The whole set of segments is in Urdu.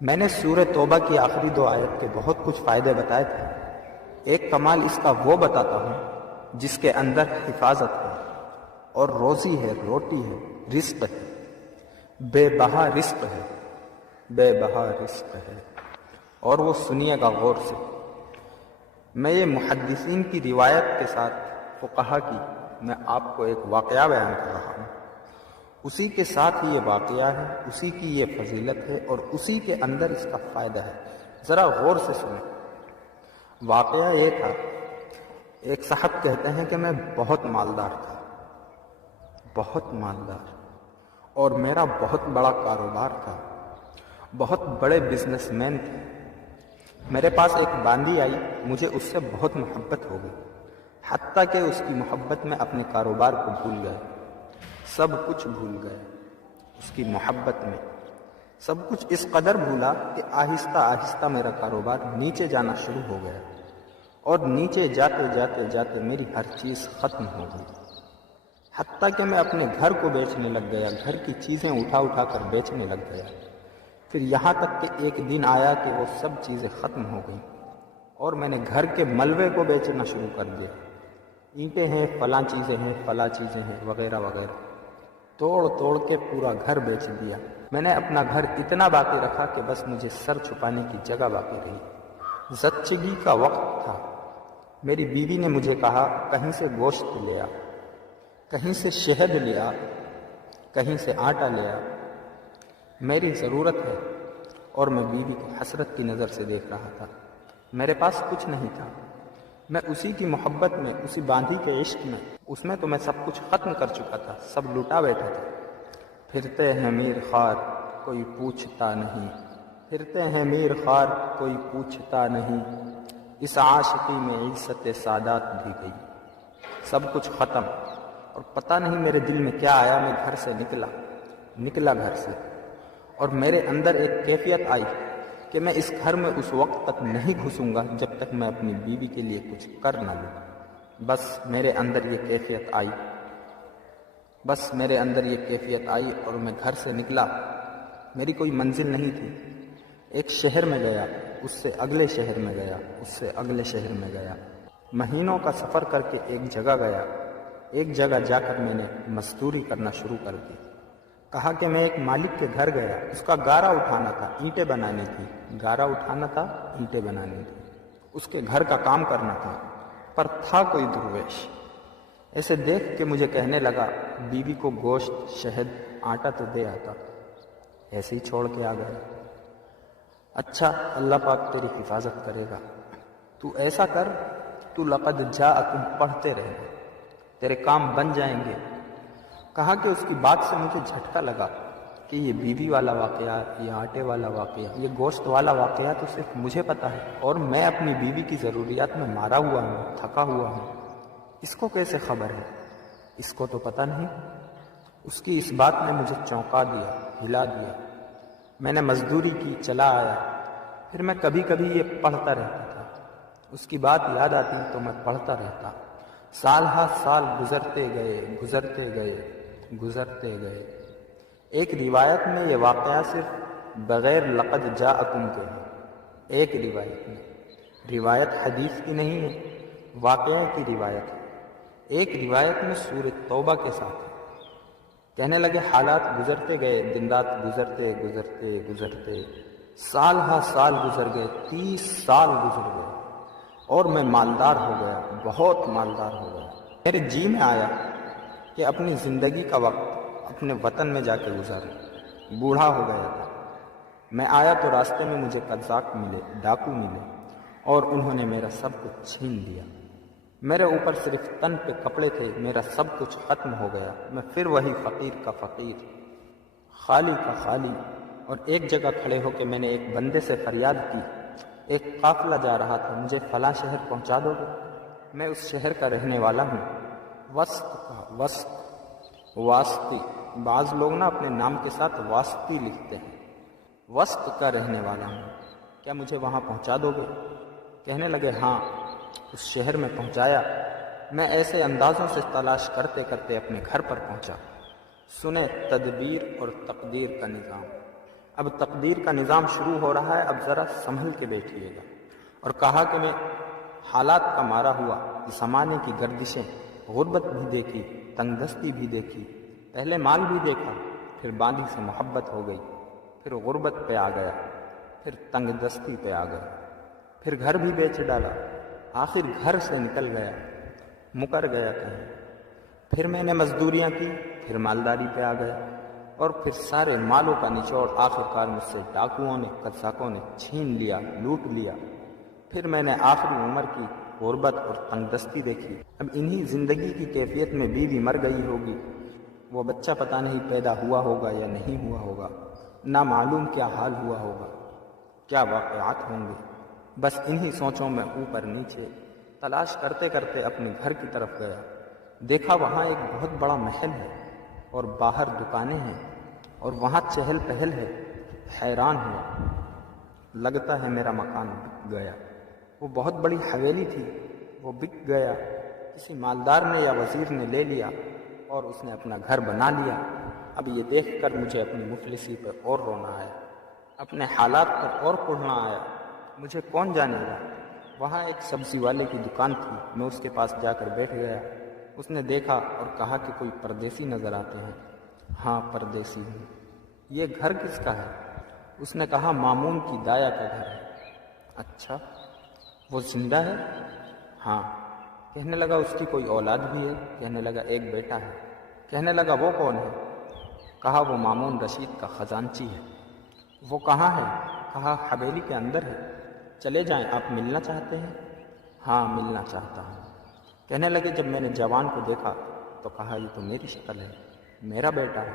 میں نے سورہ توبہ کی آخری 2 آیت کے بہت کچھ فائدے بتائے تھے۔ ایک کمال اس کا وہ بتاتا ہوں جس کے اندر حفاظت ہے اور روزی ہے، روٹی ہے، رزق ہے، بے بہا رزق ہے، بے بہا رزق ہے، اور وہ سنیے گا غور سے۔ میں یہ محدثین کی روایت کے ساتھ فقہا کی میں آپ کو ایک واقعہ بیان کر رہا ہوں، اسی کے ساتھ ہی یہ واقعہ ہے، اسی کی یہ فضیلت ہے اور اسی کے اندر اس کا فائدہ ہے۔ ذرا غور سے سنیں۔ واقعہ یہ تھا، ایک صاحب کہتے ہیں کہ میں بہت مالدار تھا، بہت مالدار، اور میرا بہت بڑا کاروبار تھا، بہت بڑے بزنس مین تھے۔ میرے پاس ایک باندی آئی، مجھے اس سے بہت محبت ہو گئی، حتیٰ کہ اس کی محبت میں اپنے کاروبار کو بھول گئے، سب کچھ بھول گئے۔ اس کی محبت میں سب کچھ اس قدر بھولا کہ آہستہ آہستہ میرا کاروبار نیچے جانا شروع ہو گیا، اور نیچے جاتے جاتے جاتے میری ہر چیز ختم ہو گئی، حتیٰ کہ میں اپنے گھر کو بیچنے لگ گیا، گھر کی چیزیں اٹھا اٹھا کر بیچنے لگ گیا۔ پھر یہاں تک کہ ایک دن آیا کہ وہ سب چیزیں ختم ہو گئیں اور میں نے گھر کے ملبے کو بیچنا شروع کر دیا۔ اینٹیں ہیں، فلاں چیزیں ہیں، فلاں چیزیں ہیں، وغیرہ وغیرہ، توڑ توڑ کے پورا گھر بیچ دیا۔ میں نے اپنا گھر اتنا باقی رکھا کہ بس مجھے سر چھپانے کی جگہ باقی رہی۔ زچگی کا وقت تھا۔ میری بیوی نے مجھے کہا، کہیں سے گوشت لے آ، کہیں سے شہد لے آ، کہیں سے آٹا لے آ، میری ضرورت ہے۔ اور میں بیوی کو حسرت کی نظر سے دیکھ رہا تھا۔ میرے پاس کچھ نہیں تھا۔ میں اسی کی محبت میں، اسی باندھی کے عشق میں، اس میں تو میں سب کچھ ختم کر چکا تھا، سب لٹا بیٹھا تھا۔ پھرتے ہیں میر خوار کوئی پوچھتا نہیں، پھرتے ہیں میر خوار کوئی پوچھتا نہیں، اس عاشقی میں عزت سادات بھی گئی۔ سب کچھ ختم، اور پتہ نہیں میرے دل میں کیا آیا، میں گھر سے نکلا گھر سے، اور میرے اندر ایک کیفیت آئی کہ میں اس گھر میں اس وقت تک نہیں گھسوں گا جب تک میں اپنی بیوی کے لیے کچھ کر نہ لوں۔ بس میرے اندر یہ کیفیت آئی اور میں گھر سے نکلا۔ میری کوئی منزل نہیں تھی۔ ایک شہر میں گیا، اس سے اگلے شہر میں گیا، اس سے اگلے شہر میں گیا، مہینوں کا سفر کر کے ایک جگہ گیا۔ ایک جگہ جا کر میں نے مزدوری کرنا شروع کر دی۔ کہا کہ میں ایک مالک کے گھر گیا، اس کا گارا اٹھانا تھا، اینٹیں بنانی تھی، گارا اٹھانا تھا، اینٹیں بنانی تھی، اس کے گھر کا کام کرنا تھا۔ پر تھا کوئی درویش، ایسے دیکھ کے مجھے کہنے لگا، بیوی کو گوشت، شہد، آٹا تو دے آتا، ایسے ہی چھوڑ کے آ گیا۔ اچھا، اللہ پاک تیری حفاظت کرے گا، تو ایسا کر، تو لقد جاءکم پڑھتے رہنا، تیرے کام بن جائیں گے۔ کہا کہ اس کی بات سے مجھے جھٹکا لگا کہ یہ بیوی والا واقعہ، یہ آٹے والا واقعہ، یہ گوشت والا واقعہ تو صرف مجھے پتا ہے، اور میں اپنی بیوی کی ضروریات میں مارا ہوا ہوں، تھکا ہوا ہوں، اس کو کیسے خبر ہے؟ اس کو تو پتہ نہیں۔ اس کی اس بات نے مجھے چونکا دیا، ہلا دیا۔ میں نے مزدوری کی، چلا آیا۔ پھر میں کبھی کبھی یہ پڑھتا رہتا تھا، اس کی بات یاد آتی تو میں پڑھتا رہتا۔ سال ہا سال گزرتے گئے۔ ایک روایت میں یہ واقعہ صرف بغیر لقد جاءکم کے ہے، ایک روایت میں، روایت حدیث کی نہیں ہے، واقعہ کی روایت ہے۔ ایک روایت میں سورہ توبہ کے ساتھ ہے۔ کہنے لگے، حالات گزرتے گئے، دن رات گزرتے سال ہا سال گزر گئے، 30 سال گزر گئے، اور میں مالدار ہو گیا، بہت مالدار ہو گیا۔ میرے جی میں آیا کہ اپنی زندگی کا وقت اپنے وطن میں جا کے گزاروں۔ بوڑھا ہو گیا تھا۔ میں آیا تو راستے میں مجھے قزاق ملے، ڈاکو ملے، اور انہوں نے میرا سب کچھ چھین لیا۔ میرے اوپر صرف تن پہ کپڑے تھے، میرا سب کچھ ختم ہو گیا۔ میں پھر وہی فقیر کا فقیر، خالی کا خالی۔ اور ایک جگہ کھڑے ہو کے میں نے ایک بندے سے فریاد کی، ایک قافلہ جا رہا تھا، مجھے فلاں شہر پہنچا دو گے؟ میں اس شہر کا رہنے والا ہوں۔ واسطی، بعض لوگ نا اپنے نام کے ساتھ واسطی لکھتے ہیں۔ وسط کا رہنے والا ہوں، کیا مجھے وہاں پہنچا دو گے؟ کہنے لگے ہاں۔ اس شہر میں پہنچایا۔ میں ایسے اندازوں سے تلاش کرتے کرتے اپنے گھر پر پہنچا۔ سنیں تدبیر اور تقدیر کا نظام۔ اب تقدیر کا نظام شروع ہو رہا ہے، اب ذرا سنبھل کے بیٹھیے گا۔ اور کہا کہ میں حالات کا مارا ہوا زمانے کی گردشیں، غربت بھی دیکھی، تنگ دستی بھی دیکھی، پہلے مال بھی دیکھا، پھر باندھی سے محبت ہو گئی، پھر غربت پہ آ گیا، پھر تنگ دستی پہ آ گیا، پھر گھر بھی بیچ ڈالا، آخر گھر سے نکل گیا، مکر گیا کہیں، پھر میں نے مزدوریاں کی، پھر مالداری پہ آ گیا، اور پھر سارے مالوں کا نچوڑ آخرکار مجھ سے ڈاکوؤں نے، قزاقوں نے چھین لیا، لوٹ لیا۔ پھر میں نے آخری عمر کی غربت اور تنگ دستی دیکھی۔ اب انہی زندگی کی کیفیت میں بیوی مر گئی ہوگی، وہ بچہ پتہ نہیں پیدا ہوا ہوگا یا نہیں ہوا ہوگا، نہ معلوم کیا حال ہوا ہوگا، کیا واقعات ہوں گے۔ بس انہی سوچوں میں اوپر نیچے تلاش کرتے کرتے اپنے گھر کی طرف گیا۔ دیکھا وہاں ایک بہت بڑا محل ہے اور باہر دکانیں ہیں اور وہاں چہل پہل ہے۔ حیران ہوا، لگتا ہے میرا مکان بک گیا۔ وہ بہت بڑی حویلی تھی، وہ بک گیا، کسی مالدار نے یا وزیر نے لے لیا اور اس نے اپنا گھر بنا لیا۔ اب یہ دیکھ کر مجھے اپنی مفلسی پر اور رونا آیا، اپنے حالات پر اور پڑھنا آیا۔ مجھے کون جانے گا؟ وہاں ایک سبزی والے کی دکان تھی، میں اس کے پاس جا کر بیٹھ گیا۔ اس نے دیکھا اور کہا کہ کوئی پردیسی نظر آتے ہیں۔ ہاں پردیسی ہوں۔ یہ گھر کس کا ہے؟ اس نے کہا مامون کی دایا کا گھر ہے۔ اچھا، وہ زندہ ہے؟ ہاں۔ کہنے لگا اس کی کوئی اولاد بھی ہے؟ کہنے لگا ایک بیٹا ہے۔ کہنے لگا وہ کون ہے؟ کہا وہ مامون رشید کا خزانچی ہے۔ وہ کہاں ہے؟ کہا حویلی کے اندر ہے، چلے جائیں، آپ ملنا چاہتے ہیں؟ ہاں ملنا چاہتا ہوں۔ کہنے لگے جب میں نے جوان کو دیکھا تو کہا یہ تو میری شکل ہے، میرا بیٹا ہے۔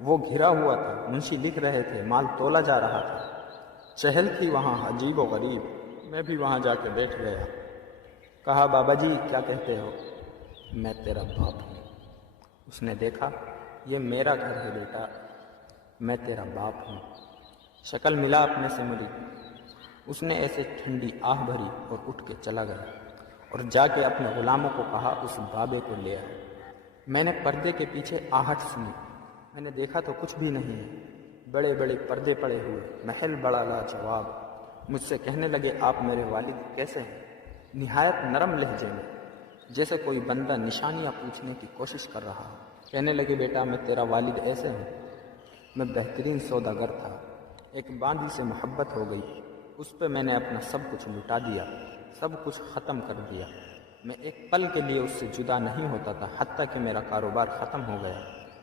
وہ گھرا ہوا تھا، منشی لکھ رہے تھے، مال تولا جا رہا تھا، چہل تھی وہاں عجیب و غریب۔ میں بھی وہاں جا کے بیٹھ گیا۔ کہا بابا جی کیا کہتے ہو؟ میں تیرا باپ ہوں۔ اس نے دیکھا یہ میرا گھر ہے بیٹا، میں تیرا باپ ہوں۔ شکل ملا اپنے سے ملی۔ اس نے ایسے ٹھنڈی آہ بھری اور اٹھ کے چلا گیا اور جا کے اپنے غلاموں کو کہا اس بابے کو لے آؤ۔ میں نے پردے کے پیچھے آہٹ سنی، میں نے دیکھا تو کچھ بھی نہیں ہے، بڑے بڑے پردے پڑے ہوئے، محل بڑا لاجواب۔ مجھ سے کہنے لگے آپ میرے والد کیسے ہیں؟ نہایت نرم لہجے میں، جیسے کوئی بندہ نشانیاں پوچھنے کی کوشش کر رہا ہے۔ کہنے لگے بیٹا میں تیرا والد ایسے ہوں، میں بہترین سوداگر تھا، ایک باندھی سے محبت ہو گئی، اس پہ میں نے اپنا سب کچھ لٹا دیا، سب کچھ ختم کر دیا۔ میں ایک پل کے لیے اس سے جدا نہیں ہوتا تھا، حتیٰ کہ میرا کاروبار ختم ہو گیا۔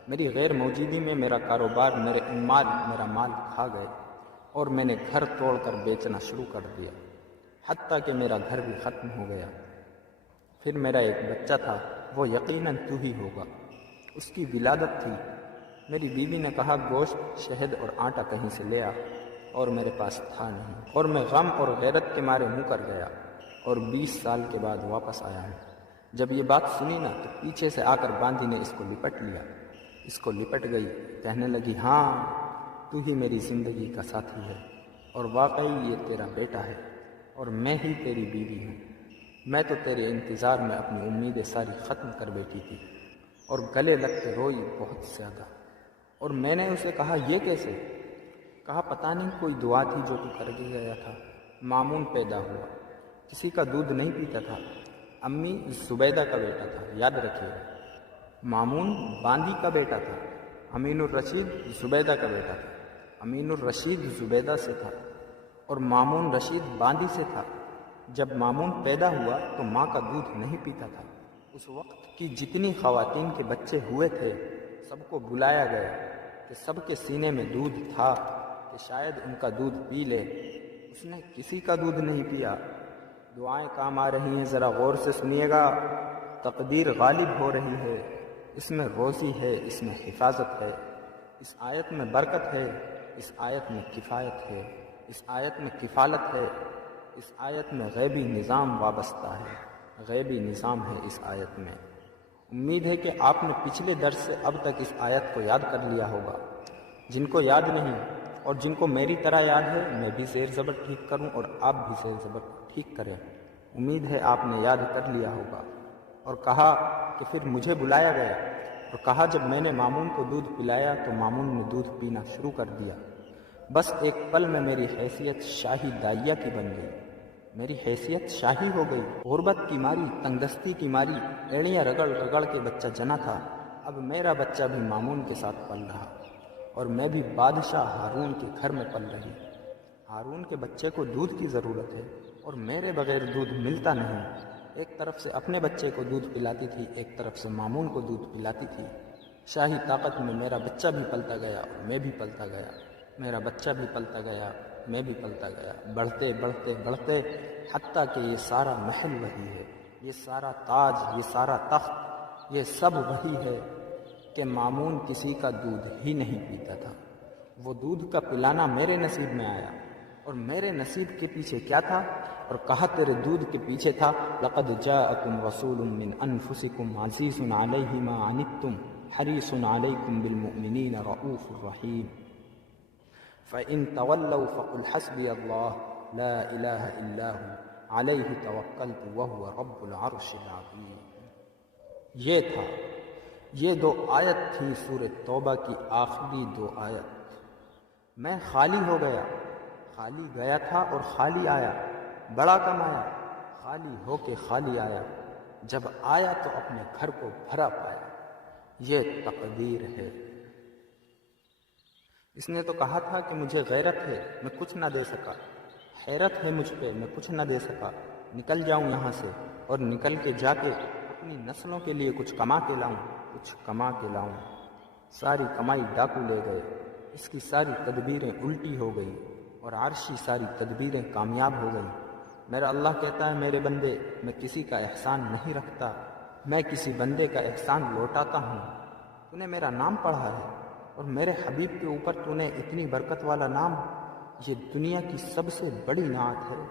میری غیر موجودگی میں میرا کاروبار، میرے امال میرا مال کھا گئے اور میں نے گھر توڑ کر بیچنا شروع کر دیا، حتیٰ کہ میرا گھر بھی ختم ہو گیا۔ پھر میرا ایک بچہ تھا، وہ یقیناً تو ہی ہوگا، اس کی ولادت تھی۔ میری بیوی نے کہا گوشت، شہد اور آٹا کہیں سے لے آ، اور میرے پاس تھا نہیں، اور میں غم اور غیرت کے مارے منہ کر گیا اور 20 سال کے بعد واپس آیا ہوں۔ جب یہ بات سنی نا تو پیچھے سے آ کر باندھی نے اس کو لپٹ لیا، اس کو لپٹ گئی، کہنے لگی ہاں تو ہی میری زندگی کا ساتھی ہے، اور واقعی یہ تیرا بیٹا ہے اور میں ہی تیری بیوی ہوں۔ میں تو تیرے انتظار میں اپنی امیدیں ساری ختم کر بیٹھی تھی، اور گلے لگ کے روئی بہت زیادہ۔ اور میں نے اسے کہا یہ کیسے؟ کہا پتہ نہیں کوئی دعا تھی جو تو کر کے گیا تھا۔ مامون پیدا ہوا، کسی کا دودھ نہیں پیتا تھا، امی زبیدہ کا بیٹا تھا، یاد رکھیے، مامون باندی کا بیٹا تھا، امین الرشید زبیدہ کا بیٹا تھا، امین الرشید زبیدہ سے تھا اور مامون رشید باندی سے تھا۔ جب مامون پیدا ہوا تو ماں کا دودھ نہیں پیتا تھا۔ اس وقت کی جتنی خواتین کے بچے ہوئے تھے سب کو بلایا گیا کہ سب کے سینے میں دودھ تھا کہ شاید ان کا دودھ پی لے۔ اس نے کسی کا دودھ نہیں پیا۔ دعائیں کام آ رہی ہیں، ذرا غور سے سنیے گا۔ تقدیر غالب ہو رہی ہے، اس میں روزی ہے، اس میں حفاظت ہے، اس آیت میں برکت ہے، اس آیت میں کفایت ہے، اس آیت میں کفالت ہے، اس آیت میں غیبی نظام وابستہ ہے، غیبی نظام ہے اس آیت میں۔ امید ہے کہ آپ نے پچھلے درس سے اب تک اس آیت کو یاد کر لیا ہوگا۔ جن کو یاد نہیں اور جن کو میری طرح یاد ہے، میں بھی زیر زبر ٹھیک کروں اور آپ بھی زیر زبر ٹھیک کریں۔ امید ہے آپ نے یاد کر لیا ہوگا۔ اور کہا کہ پھر مجھے بلایا گیا اور کہا جب میں نے مامون کو دودھ پلایا تو مامون نے دودھ پینا شروع کر دیا۔ بس ایک پل میں میری حیثیت شاہی دائیا کی بن گئی، میری حیثیت شاہی ہو گئی۔ غربت کی ماری، تنگدستی کی ماری، ایڑیاں رگڑ رگڑ کے بچہ جنا تھا، اب میرا بچہ بھی مامون کے ساتھ پل رہا، اور میں بھی بادشاہ ہارون کے گھر میں پل رہی۔ ہارون کے بچے کو دودھ کی ضرورت ہے اور میرے بغیر دودھ ملتا نہیں۔ ایک طرف سے اپنے بچے کو دودھ پلاتی تھی، ایک طرف سے مامون کو دودھ پلاتی تھی۔ شاہی طاقت میں میرا بچہ بھی پلتا گیا اور میں بھی پلتا گیا، میرا بچہ بھی پلتا گیا، میں بھی پلتا گیا، بڑھتے بڑھتے بڑھتے حتیٰ کہ یہ سارا محل وہی ہے، یہ سارا تاج، یہ سارا تخت، یہ سب وہی ہے کہ مامون کسی کا دودھ ہی نہیں پیتا تھا۔ وہ دودھ کا پلانا میرے نصیب میں آیا، اور میرے نصیب کے پیچھے کیا تھا؟ اور کہا تیرے دودھ کے پیچھے تھا لَقَدْ جَاءَكُمْ رَسُولٌ مِّنْ أَنفُسِكُمْ عَزِيزٌ عَلَيْهِ مَا عَنِتُّمْ حَرِيصٌ عَلَيْكُمْ بِالْمُؤْمِنِينَ رَءُوفٌ رَحِيمٌ فَإِن تَوَلَّوْا فَقُلْ حَسْبِيَ اللَّهُ لَا إِلَٰهَ إِلَّا هُوَ عَلَيْهِ تَوَكَّلْتُ وَهُوَ رَبُّ الْعَرْشِ الْعَظِيمِ۔ یہ تھا، یہ 2 آیت تھی سورہ توبہ کی آخری 2 آیت۔ میں خالی ہو گیا، خالی گیا تھا اور خالی آیا، بڑا کم آیا، خالی ہو کے خالی آیا، جب آیا تو اپنے گھر کو بھرا پایا۔ یہ تقدیر ہے۔ اس نے تو کہا تھا کہ مجھے غیرت ہے، میں کچھ نہ دے سکا، حیرت ہے مجھ پہ، میں کچھ نہ دے سکا، نکل جاؤں یہاں سے اور نکل کے جا کے اپنی نسلوں کے لیے کچھ کما کے لاؤں، کچھ کما کے لاؤں۔ ساری کمائی ڈاکو لے گئے، اس کی ساری تدبیریں الٹی ہو گئی اور عرشی ساری تدبیریں کامیاب ہو گئیں۔ میرا اللہ کہتا ہے میرے بندے، میں کسی کا احسان نہیں رکھتا، میں کسی بندے کا احسان لوٹاتا ہوں۔ تو نے میرا نام پڑھا ہے اور میرے حبیب کے اوپر تو نے اتنی برکت والا نام، یہ دنیا کی سب سے بڑی نعت ہے،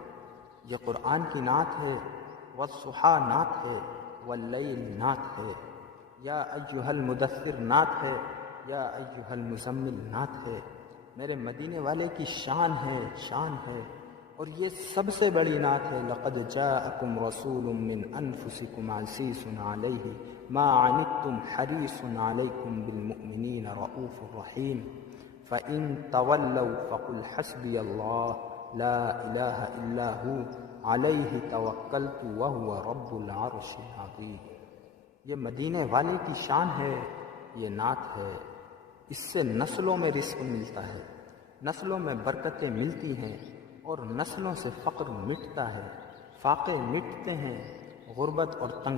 یہ قرآن کی نعت ہے، والضحیٰ نعت ہے، واللیل نعت ہے، یا ایہا المدثر نعت ہے، یا ایہا المزمل نعت ہے۔ میرے مدینے والے کی شان ہے، شان ہے، اور یہ سب سے بڑی نعت ہے۔ لقد جاءکم رسول من انفسکم عزیز علیہ ما عنتم حریص علیکم بالمؤمنین رؤوف رحیم فإن تولوا فقل حسبی اللہ لا الہ الا ہو علیہ توکلت وہو رب العرش العظیم۔ یہ مدینے والے کی شان ہے، یہ نعت ہے۔ اس سے نسلوں میں رزق ملتا ہے، نسلوں میں برکتیں ملتی ہیں، اور نسلوں سے فقر مٹتا ہے، فاقے مٹتے ہیں، غربت اور تنگ